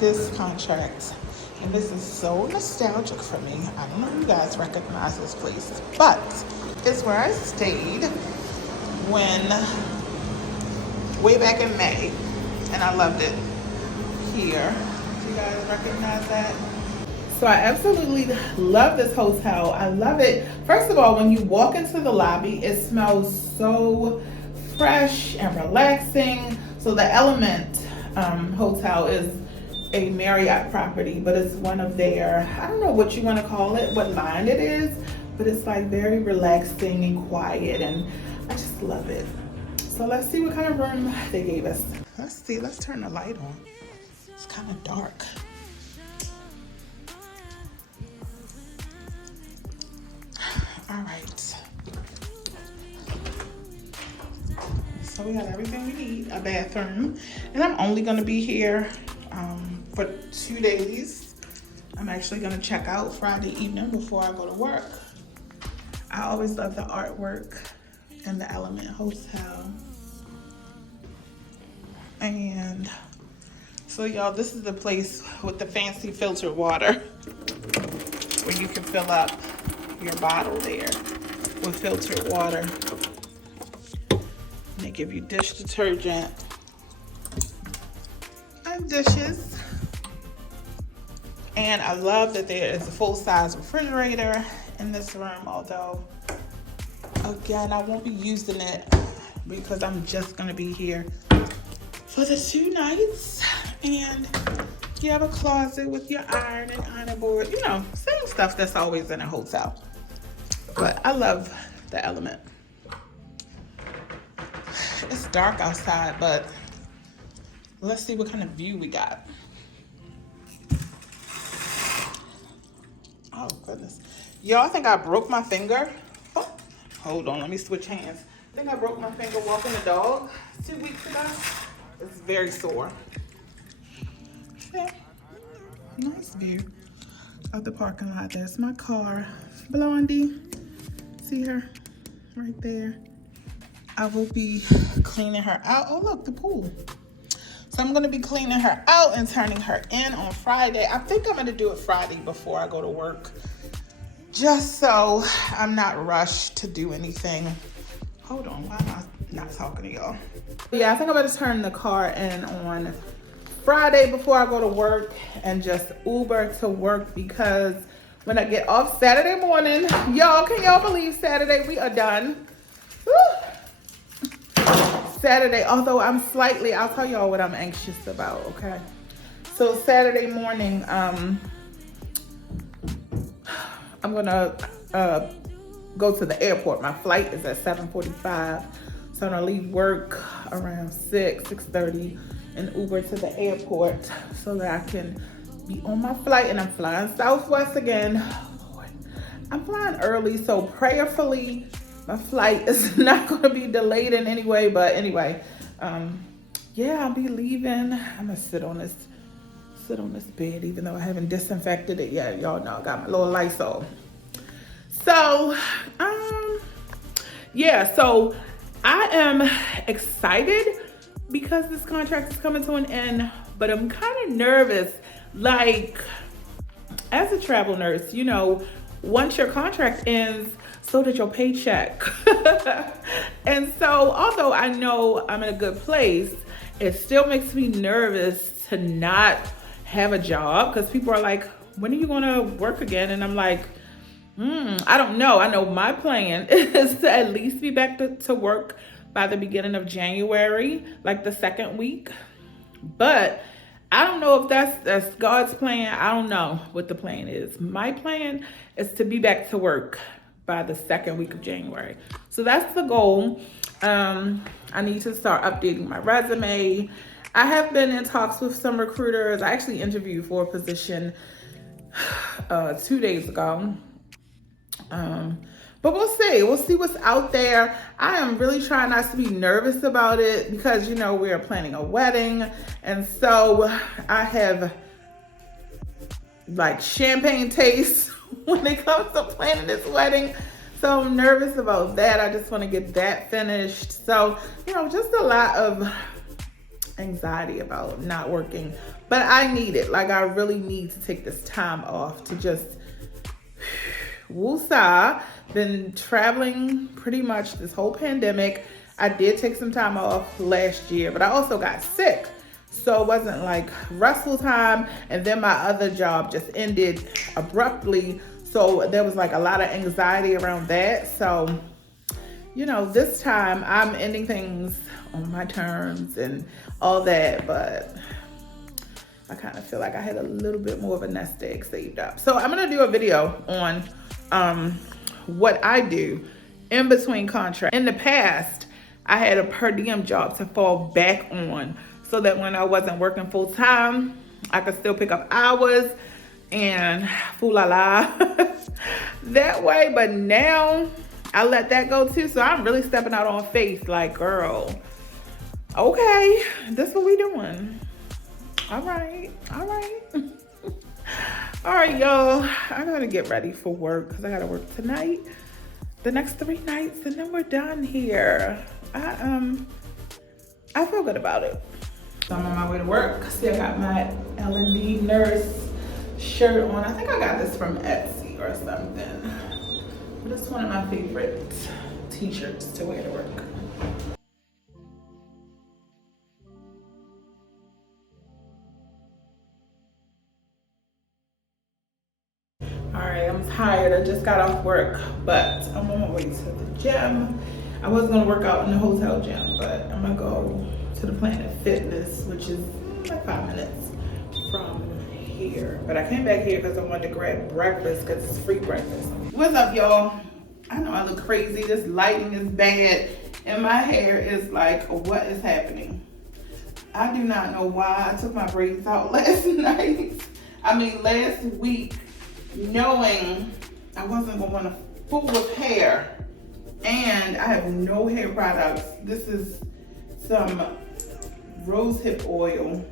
this contract, and this is so nostalgic for me. I don't know if you guys recognize this place, but it's where I stayed way back in May, and I loved it here. Do you guys recognize that? So I absolutely love this hotel. I love it. First of all, when you walk into the lobby, it smells so fresh and relaxing. So the Element Hotel is a Marriott property, but it's one of their, I don't know what you want to call it, what line it is, but it's like very relaxing and quiet, and I just love it. So let's see what kind of room they gave us. Let's see, let's turn the light on. It's kind of dark. All right. So we got everything we need, a bathroom, and I'm only gonna be here for 2 days. I'm actually gonna check out Friday evening before I go to work. I always love the artwork in the Element Hotel. And so y'all, this is the place with the fancy filtered water where you can fill up your bottle there with filtered water. And they give you dish detergent and dishes. And I love that there is a full-size refrigerator in this room, although again, I won't be using it because I'm just gonna be here for the 2 nights. And you have a closet with your iron and iron board, you know, same stuff that's always in a hotel. But I love the Element. It's dark outside, but let's see what kind of view we got. Oh goodness. Y'all, I think I broke my finger. Oh, hold on, let me switch hands. I think I broke my finger walking the dog 2 weeks ago. It's very sore. Yeah, nice view of the parking lot. There's my car. Blondie, see her right there. I will be cleaning her out. Oh look, the pool. So I'm gonna be cleaning her out and turning her in on Friday. I think I'm gonna do it Friday before I go to work, just so I'm not rushed to do anything. Hold on, why am I not talking to y'all? Yeah, I think I'm gonna turn the car in on Friday before I go to work and just Uber to work, because when I get off Saturday morning, y'all, can y'all believe Saturday we are done? Woo! Saturday, although I'm slightly, I'll tell y'all what I'm anxious about, okay? So Saturday morning, I'm gonna go to the airport. My flight is at 7:45, so I'm gonna leave work around 6:30 and Uber to the airport so that I can be on my flight. And I'm flying Southwest again. Oh Lord. I'm flying early, so prayerfully my flight is not gonna be delayed in any way, but anyway, yeah, I'll be leaving. I'm gonna sit on this bed, even though I haven't disinfected it yet. Y'all know I got my little Lysol. So, yeah, so I am excited because this contract is coming to an end, but I'm kind of nervous. Like, as a travel nurse, you know, once your contract ends, so did your paycheck. And so, although I know I'm in a good place, it still makes me nervous to not have a job, because people are like, when are you gonna work again? And I'm like, I don't know. I know my plan is to at least be back to work by the beginning of January, like the second week. But I don't know if that's God's plan. I don't know what the plan is. My plan is to be back to work by the second week of January. So that's the goal. I need to start updating my resume. I have been in talks with some recruiters. I actually interviewed for a position 2 days ago. But we'll see. We'll see what's out there. I am really trying not to be nervous about it because, you know, we are planning a wedding. And so I have like champagne taste when it comes to planning this wedding. So I'm nervous about that. I just want to get that finished. So, you know, just a lot of anxiety about not working, but I need it. Like, I really need to take this time off to just woosah. Been traveling pretty much this whole pandemic. I did take some time off last year, but I also got sick. So it wasn't like restful time. And then my other job just ended abruptly. So there was like a lot of anxiety around that. So, you know, this time I'm ending things on my terms and all that, but I kind of feel like I had a little bit more of a nest egg saved up. So I'm gonna do a video on what I do in between contracts. In the past, I had a per diem job to fall back on so that when I wasn't working full time, I could still pick up hours and foo la la that way. But now I let that go too. So I'm really stepping out on faith, like, girl, okay, this what we doing. All right. All right, y'all, I gotta get ready for work because I gotta work tonight, the next 3 nights, and then we're done here. I feel good about it. So I'm on my way to work. See, I got my L&D nurse shirt on. I think I got this from Etsy or something. But it's one of my favorite t-shirts to wear to work. All right, I'm tired. I just got off work, but I'm on my way to the gym. I was gonna work out in the hotel gym, but I'm gonna go to the Planet Fitness, which is like 5 minutes from here. But I came back here because I wanted to grab breakfast because it's free breakfast. What's up, y'all? I know I look crazy. This lighting is bad, and my hair is like, what is happening? I do not know why I took my braids out last night. Last week, knowing I wasn't going to want to fool with hair, and I have no hair products. This is some rosehip oil.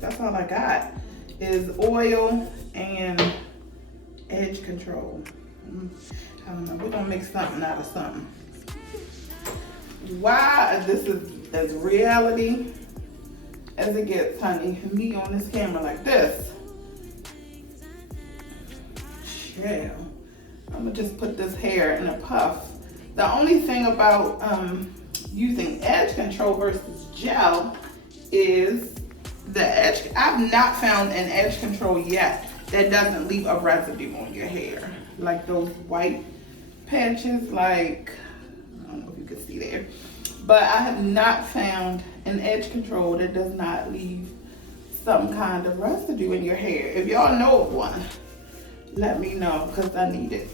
That's all I got is oil and edge control. I don't know, we're gonna make something out of something. Why this is as reality as it gets, honey. Me on this camera like this. Yeah, I'm gonna just put this hair in a puff. The only thing about using edge control versus gel is the edge. I've not found an edge control yet that doesn't leave a residue on your hair. Like those white patches, like, I don't know if you can see there. But I have not found an edge control that does not leave some kind of residue in your hair. If y'all know of one, let me know, because I need it.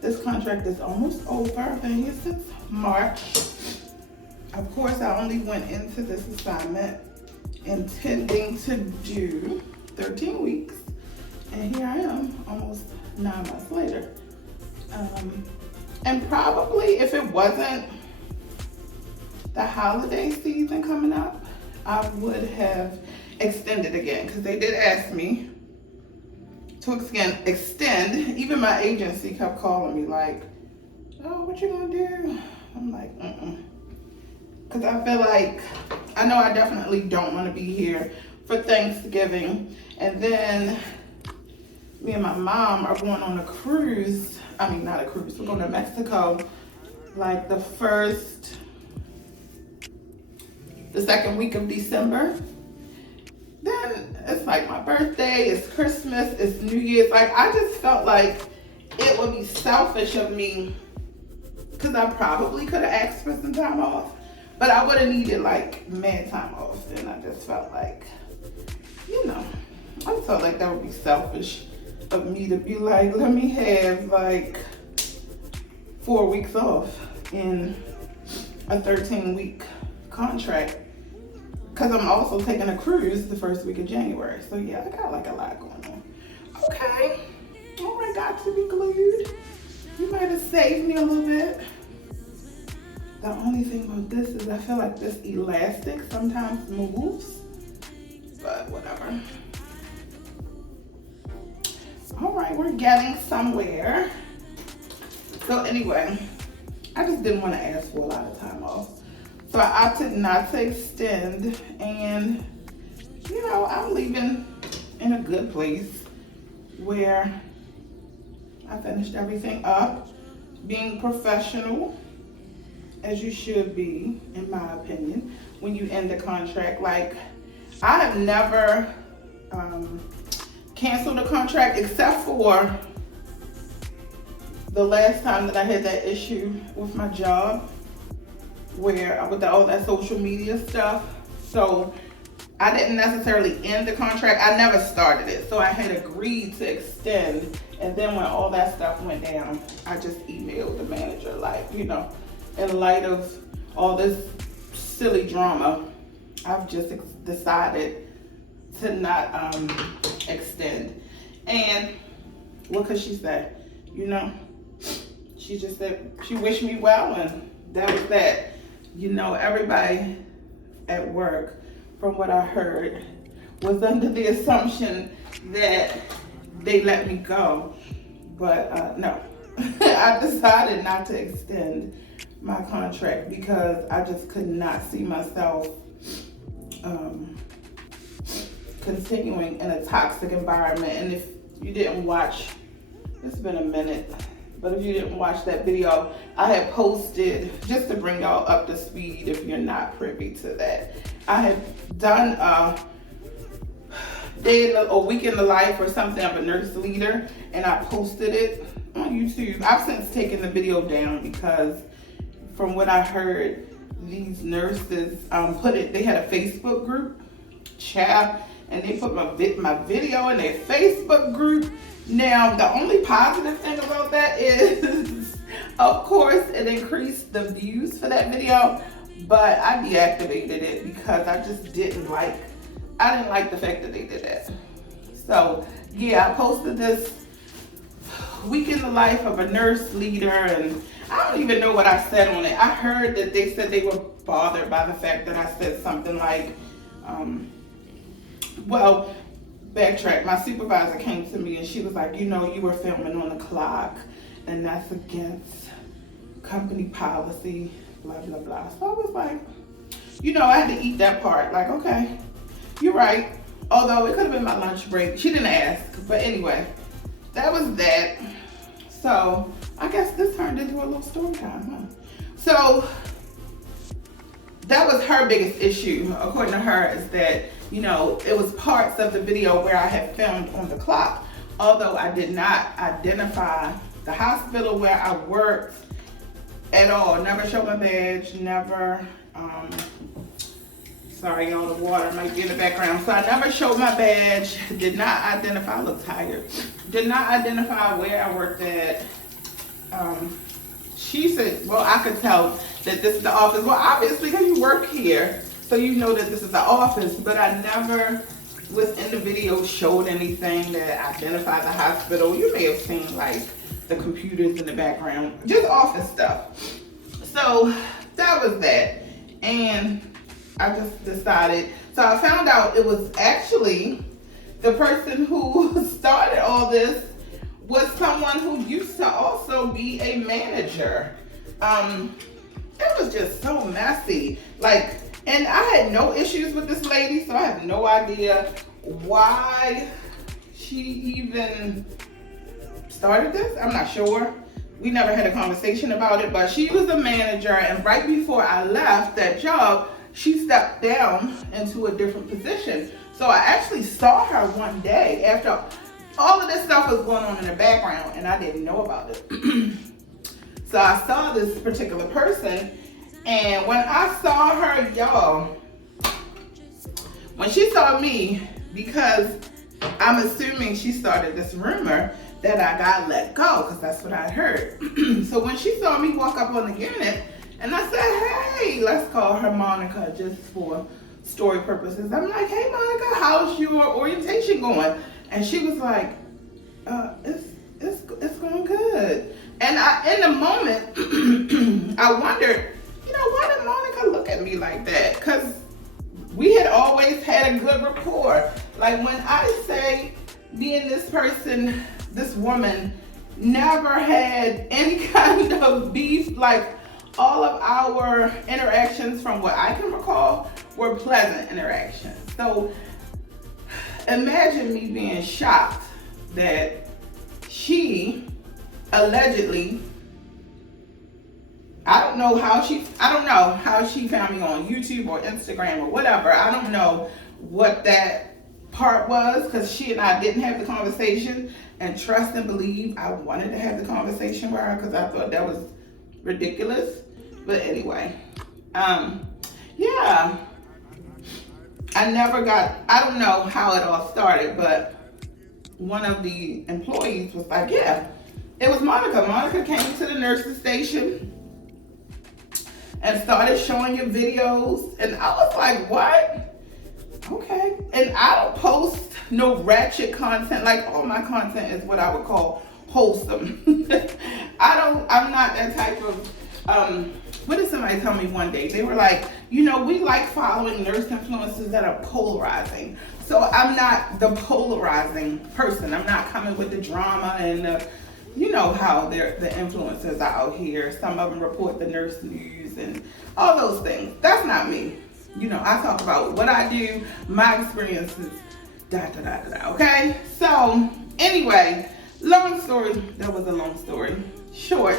This contract is almost over. I've been here since March. Of course, I only went into this assignment intending to do 13 weeks. And here I am, almost 9 months later. And probably if it wasn't the holiday season coming up, I would have extended again, because they did ask me to extend. Even my agency kept calling me like, oh, what you gonna do? I'm like, because I feel like, I know I definitely don't want to be here for Thanksgiving. And then me and my mom are going on a cruise. Not a cruise, we're going to Mexico, like the second week of December. Then it's like my birthday, it's Christmas, it's New Year's. Like, I just felt like it would be selfish of me, because I probably could have asked for some time off, but I would have needed like mad time off. And I just felt like, I felt like that would be selfish of me to be like, let me have like 4 weeks off in a 13-week contract, because I'm also taking a cruise the first week of January. So yeah, I got like a lot going on. Okay, oh my God, to be glued. You might have saved me a little bit. The only thing about this is I feel like this elastic sometimes moves, but whatever. All right, we're getting somewhere. So anyway, I just didn't want to ask for a lot of time off. So I opted not to extend, and you know, I'm leaving in a good place where I finished everything up, being professional, as you should be, in my opinion, when you end the contract. Like, I have never canceled a contract except for the last time that I had that issue with my job, where with all that social media stuff. So I didn't necessarily end the contract. I never started it. So I had agreed to extend. And then when all that stuff went down, I just emailed the manager, like, you know, in light of all this silly drama, I've just decided to not extend. And what could she say? You know, she just said she wished me well, and that was that. You know, everybody at work, from what I heard, was under the assumption that they let me go. But no, I decided not to extend my contract because I just could not see myself continuing in a toxic environment. And if you didn't watch, it's been a minute, but if you didn't watch that video I had posted, just to bring y'all up to speed if you're not privy to that, I had done a week in the life or something of a nurse leader, and I posted it on YouTube. I've since taken the video down because from what I heard, these nurses they had a Facebook group chat, and they put my video in their Facebook group. Now, the only positive thing about that is, of course, it increased the views for that video, but I deactivated it because I just didn't like the fact that they did that. So yeah, I posted this week in the life of a nurse leader, and I don't even know what I said on it. I heard that they said they were bothered by the fact that I said something like, well, backtrack. My supervisor came to me and she was like, you know, you were filming on the clock and that's against company policy, blah, blah, blah. So I was like, you know, I had to eat that part. Like, okay, you're right. Although it could have been my lunch break. She didn't ask. But anyway, that was that. So I guess this turned into a little story time, huh? So that was her biggest issue, according to her, is that, you know, it was parts of the video where I had filmed on the clock, although I did not identify the hospital where I worked at all. Never showed my badge, never, sorry y'all, the water might be in the background. So I never showed my badge, did not identify, I look tired, did not identify where I worked at. She said, well, I could tell that this is the office. Well, obviously, because you work here, so you know that this is the office, but I never, within the video, showed anything that identified the hospital. You may have seen, like, the computers in the background, just office stuff. So that was that. And I just decided, so I found out it was actually the person who started all this was someone who used to also be a manager. It was just so messy. Like, and I had no issues with this lady, so I have no idea why she even started this. I'm not sure. We never had a conversation about it, but she was a manager, and right before I left that job, she stepped down into a different position. So I actually saw her one day after all of this stuff was going on in the background, and I didn't know about it. So I saw this particular person, and when I saw her, y'all, when she saw me, because I'm assuming she started this rumor that I got let go, because that's what I heard. So when she saw me walk up on the unit, and I said, hey, let's call her Monica just for story purposes. I'm like, hey, Monica, how's your orientation going? And she was like, it's going good. And in the moment, I wondered, you know, why did Monica look at me like that? Because we had always had a good rapport. Like, when I say me and this person, this woman, never had any kind of beef, like, all of our interactions, from what I can recall, were pleasant interactions. So imagine me being shocked that she allegedly, I don't know how she found me on YouTube or Instagram or whatever. I don't know what that part was, because she and I didn't have the conversation, and trust and believe I wanted to have the conversation with her because I thought that was ridiculous. But anyway, yeah, I don't know how it all started, but one of the employees was like, yeah, it was Monica. Monica came to the nurse's station and started showing you videos. And I was like, what? Okay. And I don't post no ratchet content. Like, all my content is what I would call wholesome. I'm not that type of, what did somebody tell me one day? They were like, we like following nurse influencers that are polarizing. So I'm not the polarizing person. I'm not coming with the drama and how the influencers are out here. Some of them report the nurse news and all those things. That's not me. I talk about what I do, my experiences, okay? So anyway, long story, that was a long story. Short,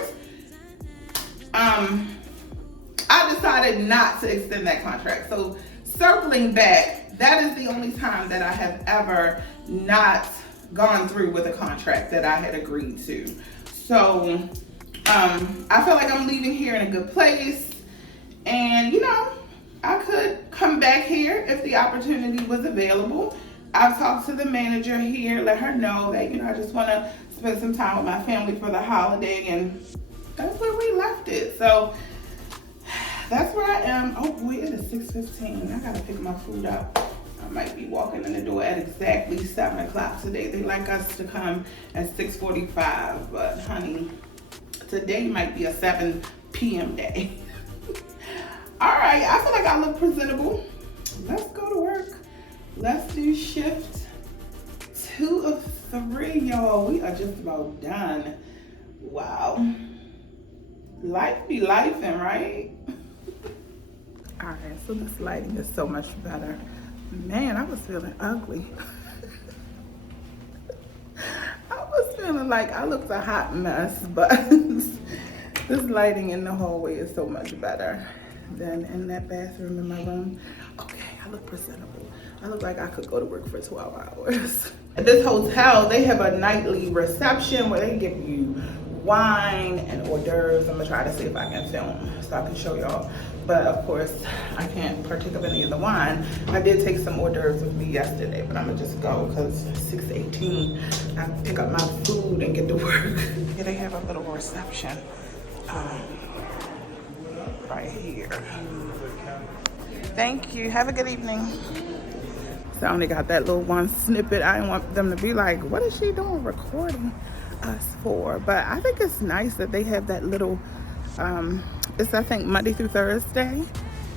I decided not to extend that contract. So circling back, that is the only time that I have ever not gone through with a contract that I had agreed to. So I feel like I'm leaving here in a good place, and I could come back here if the opportunity was available. I've talked to the manager here, let her know that I just want to spend some time with my family for the holiday, and that's where we left it. So that's where I am. Oh boy, it is 6:15. I gotta pick my food up. I might be walking in the door at exactly 7 o'clock today. They like us to come at 6:45, but honey, today might be a 7 p.m. day. All right, I feel like I look presentable. Let's go to work. Let's do shift 2 of 3, y'all. We are just about done. Wow. Life be lifing, right? All right, so this lighting is so much better. Man, I was feeling ugly. I was feeling like I looked a hot mess, but this lighting in the hallway is so much better than in that bathroom in my room. Okay, I look presentable. I look like I could go to work for 12 hours. At this hotel, they have a nightly reception where they give you wine and hors d'oeuvres. I'm gonna try to see if I can film so I can show y'all. But of course, I can't partake of any of the wine. I did take some hors d'oeuvres with me yesterday, but I'm gonna just go because 6:18, I pick up my food and get to work. Here they have a little reception right here. Thank you, have a good evening. So I only got that little one snippet. I didn't want them to be like, what is she doing recording us for? But I think it's nice that they have that little, it's I think Monday through Thursday.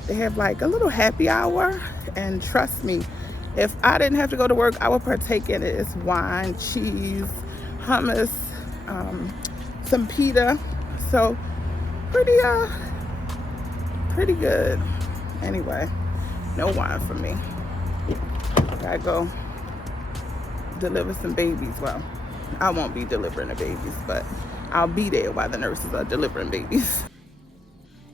They have like a little happy hour, and trust me, if I didn't have to go to work, I would partake in it. It's wine, cheese, hummus, some pita. So pretty good. Anyway, no wine for me. Gotta go deliver some babies. Well, I won't be delivering the babies, but I'll be there while the nurses are delivering babies.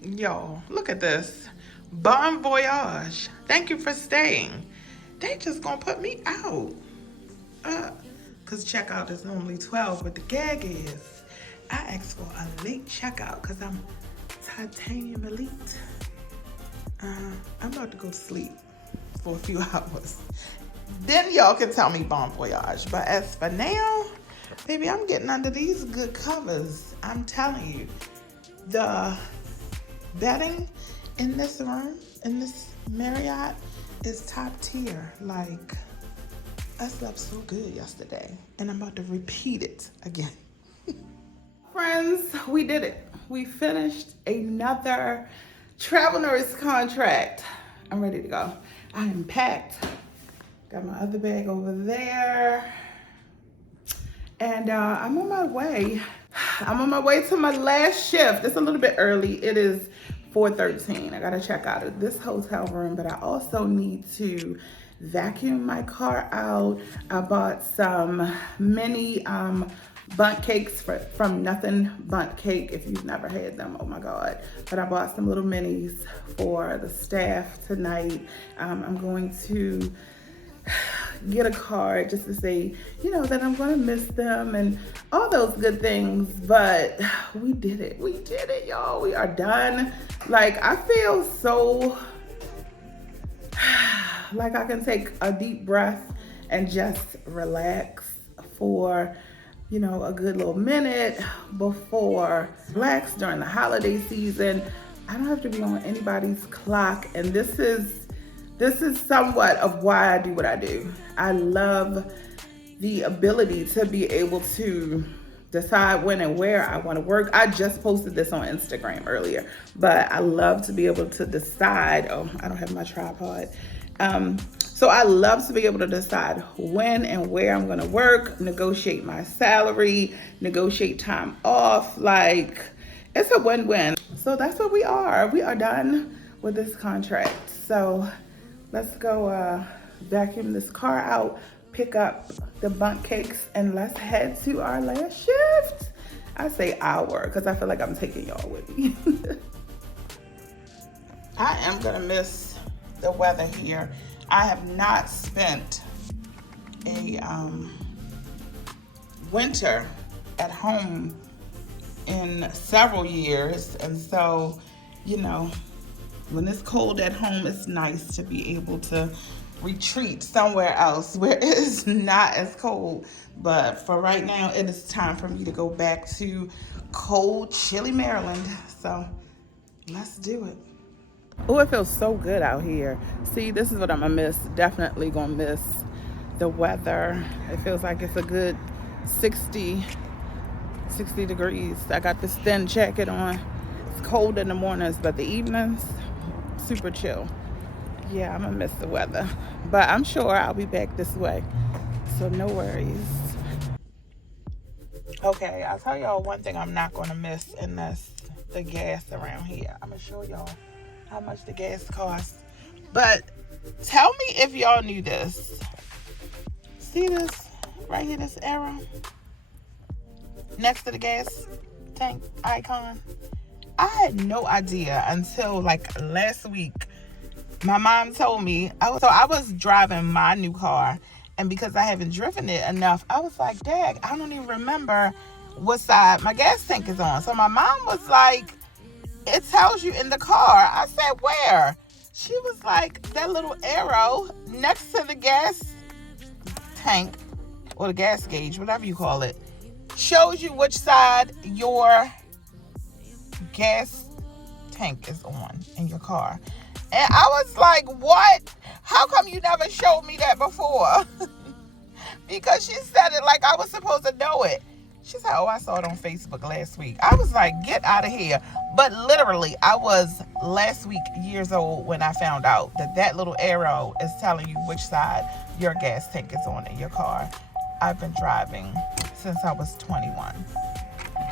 Y'all, look at this. Bon voyage. Thank you for staying. They just gonna put me out. Cause checkout is normally 12, but the gag is I asked for a late checkout cause I'm titanium elite. I'm about to go to sleep for a few hours. Then y'all can tell me bon voyage. But as for now, baby, I'm getting under these good covers. I'm telling you, the bedding in this room, in this Marriott, is top tier. Like, I slept so good yesterday, and I'm about to repeat it again. Friends, we did it. We finished another travel nurse contract. I'm ready to go. I am packed. Got my other bag over there. And I'm on my way. I'm on my way to my last shift. It's a little bit early. It is 4:13. I gotta check out of this hotel room, but I also need to vacuum my car out. I bought some mini bundt cakes from Nothing Bundt Cake. If you've never had them, oh my God. But I bought some little minis for the staff tonight. I'm going to get a card just to say, you know, that I'm gonna miss them and all those good things. But we did it, y'all. We are done. Like, I feel so like I can take a deep breath and just relax for, you know, a good little minute before relax during the holiday season. I don't have to be on anybody's clock, and this is somewhat of why I do what I do. I love the ability to be able to decide when and where I want to work. I just posted this on Instagram earlier, but I love to be able to decide. Oh, I don't have my tripod. So I love to be able to decide when and where I'm going to work, negotiate my salary, negotiate time off. Like, it's a win-win. So that's what we are. We are done with this contract. So let's go vacuum this car out, pick up the bundt cakes, and let's head to our last shift. I say our because I feel like I'm taking y'all with me. I am gonna miss the weather here. I have not spent a winter at home in several years, and so, you know, when it's cold at home, it's nice to be able to retreat somewhere else where it is not as cold. But for right now, it is time for me to go back to cold, chilly Maryland. So let's do it. Oh, it feels so good out here. See, this is what I'm gonna miss. Definitely gonna miss the weather. It feels like it's a good 60 degrees. I got this thin jacket on. It's cold in the mornings, but the evenings, super chill. Yeah, I'm gonna miss the weather, but I'm sure I'll be back this way, so no worries. Okay, I'll tell y'all one thing I'm not gonna miss, and that's the gas around here. I'm gonna show y'all how much the gas costs. But tell me if y'all knew this. See this right here, this arrow next to the gas tank icon? I had no idea until like last week. My mom told me. I was driving my new car, and because I haven't driven it enough, I was like, Dad, I don't even remember what side my gas tank is on. So my mom was like, it tells you in the car. I said, where? She was like, that little arrow next to the gas tank, or the gas gauge, whatever you call it, shows you which side your gas tank is on in your car. And I was like, what? How come you never showed me that before? Because she said it like I was supposed to know it. She said, oh, I saw it on Facebook last week. I was like, get out of here. But literally, I was last week years old when I found out that little arrow is telling you which side your gas tank is on in your car. I've been driving since I was 21.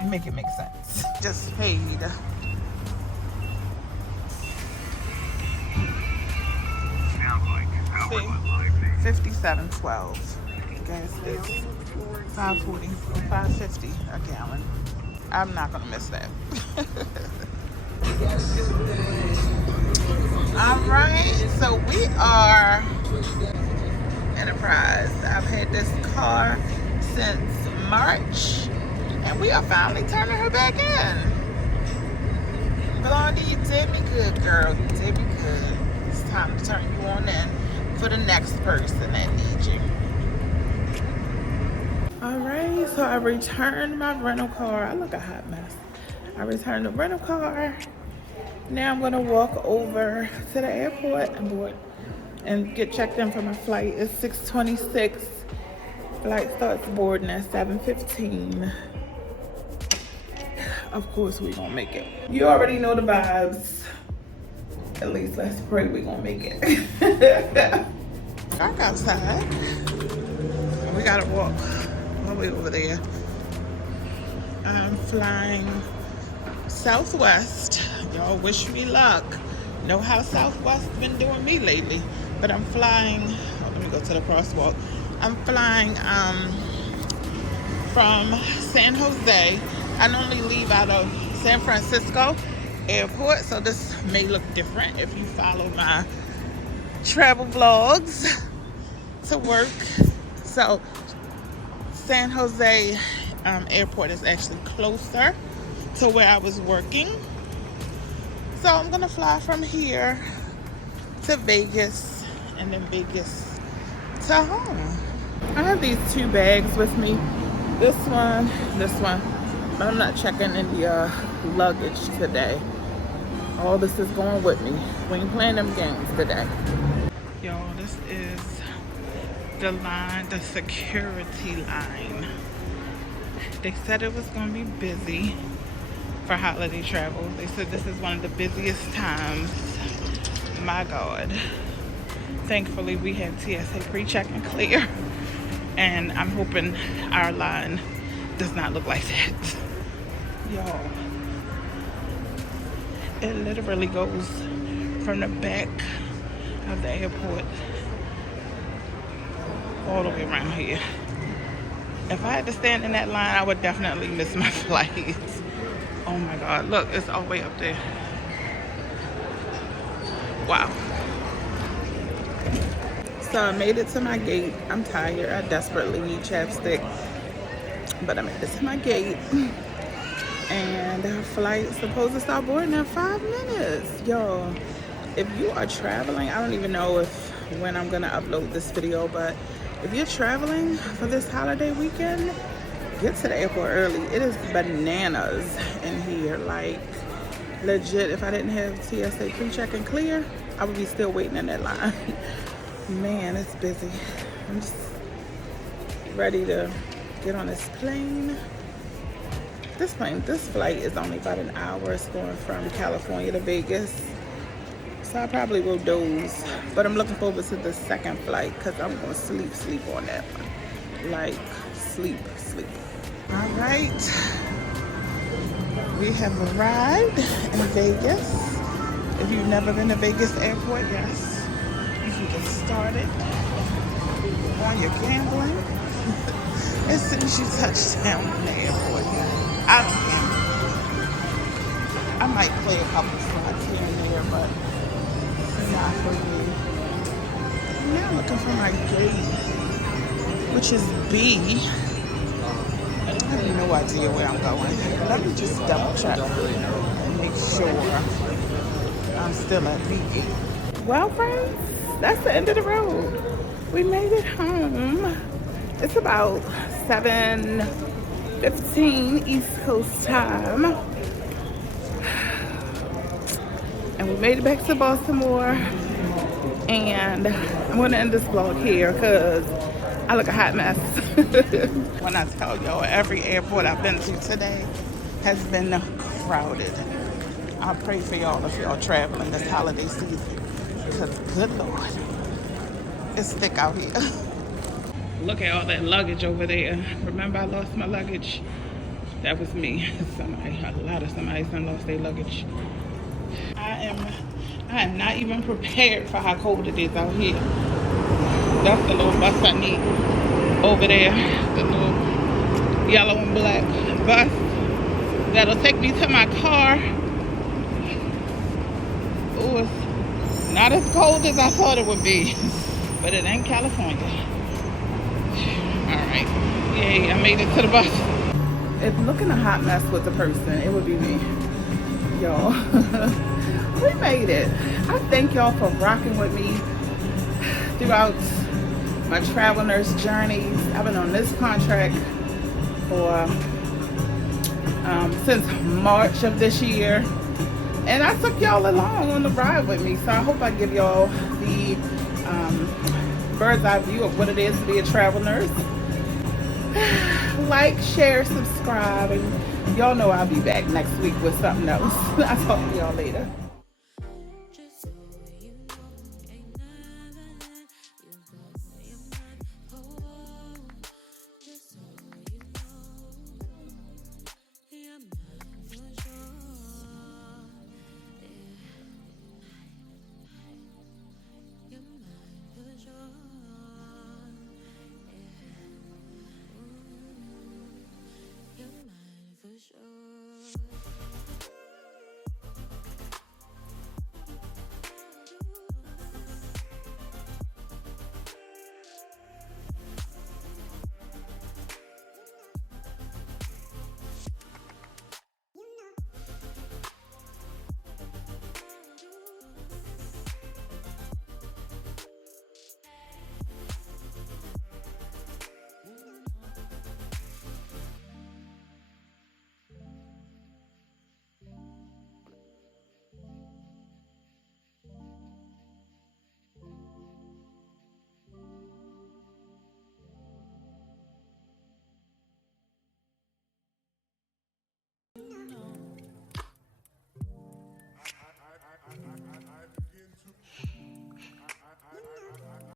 Make it make sense. Just paid $57.12. Gas is $5.40, $5.50 a gallon. I'm not gonna miss that. All right, so we are Enterprise. I've had this car since March, and we are finally turning her back in. Blondie, you did me good, girl. You did me good. It's time to turn you on in for the next person that needs you. All right, so I returned my rental car. I look a hot mess. I returned the rental car. Now I'm gonna walk over to the airport and get checked in for my flight. It's 6:26. Flight starts boarding at 7:15. Of course we gonna make it. You already know the vibes. At least let's pray we gonna make it. Dark outside. We gotta walk all the way over there. I'm flying Southwest. Y'all wish me luck. Know how Southwest been doing me lately. But I'm flying, oh, let me go to the crosswalk. I'm flying from San Jose. I normally leave out of San Francisco airport, so this may look different if you follow my travel vlogs to work. So San Jose airport is actually closer to where I was working. So I'm gonna fly from here to Vegas and then Vegas to home. I have these two bags with me. This one. But I'm not checking in the luggage today. All this is going with me. We ain't playing them games today. Y'all, this is the line, the security line. They said it was gonna be busy for holiday travel. They said this is one of the busiest times. My God. Thankfully, we have TSA pre-check and clear. And I'm hoping our line does not look like that. Y'all, it literally goes from the back of the airport all the way around here. If I had to stand in that line, I would definitely miss my flight. Oh my God, look, it's all the way up there. Wow. So I made it to my gate. I'm tired. I desperately need chapstick. But I made it to my gate. And our flight is supposed to start boarding in 5 minutes. Y'all, if you are traveling, I don't even know when I'm gonna upload this video, but if you're traveling for this holiday weekend, get to the airport early. It is bananas in here. Like, legit, if I didn't have TSA pre-check and clear, I would be still waiting in that line. Man, it's busy. I'm just ready to get on this plane. This flight is only about an hour. It's going from California to Vegas. So I probably will doze. But I'm looking forward to the second flight because I'm going to sleep on that one. Like, sleep. All right. We have arrived in Vegas. If you've never been to Vegas airport, yes, you can get started on your gambling as soon as you touch down in the airport. I don't gamble. I might play a couple slots here and there, but not for me. I'm now looking for my gate, which is B. I have no idea where I'm going. Let me just double check and make sure I'm still at B. Well, friends, that's the end of the road. We made it home. It's about 7:15 East Coast time. And we made it back to Baltimore. And I'm going to end this vlog here because I look a hot mess. When I tell y'all, every airport I've been to today has been crowded. I pray for y'all if y'all traveling this holiday season. Because good Lord, it's thick out here. Look at all that luggage over there. Remember I lost my luggage? That was me. A lot of somebody's done lost their luggage. I am not even prepared for how cold it is out here. That's the little bus I need over there. The little yellow and black bus that'll take me to my car. Oh, it's not as cold as I thought it would be, but it ain't California. All right, yay, I made it to the bus. If looking a hot mess with the person, it would be me. Y'all, we made it. I thank y'all for rocking with me throughout my travel nurse journeys. I've been on this contract for since March of this year. And I took y'all along on the ride with me. So I hope I give y'all the bird's eye view of what it is to be a travel nurse. Like, share, subscribe, and y'all know I'll be back next week with something else. I'll talk to y'all later.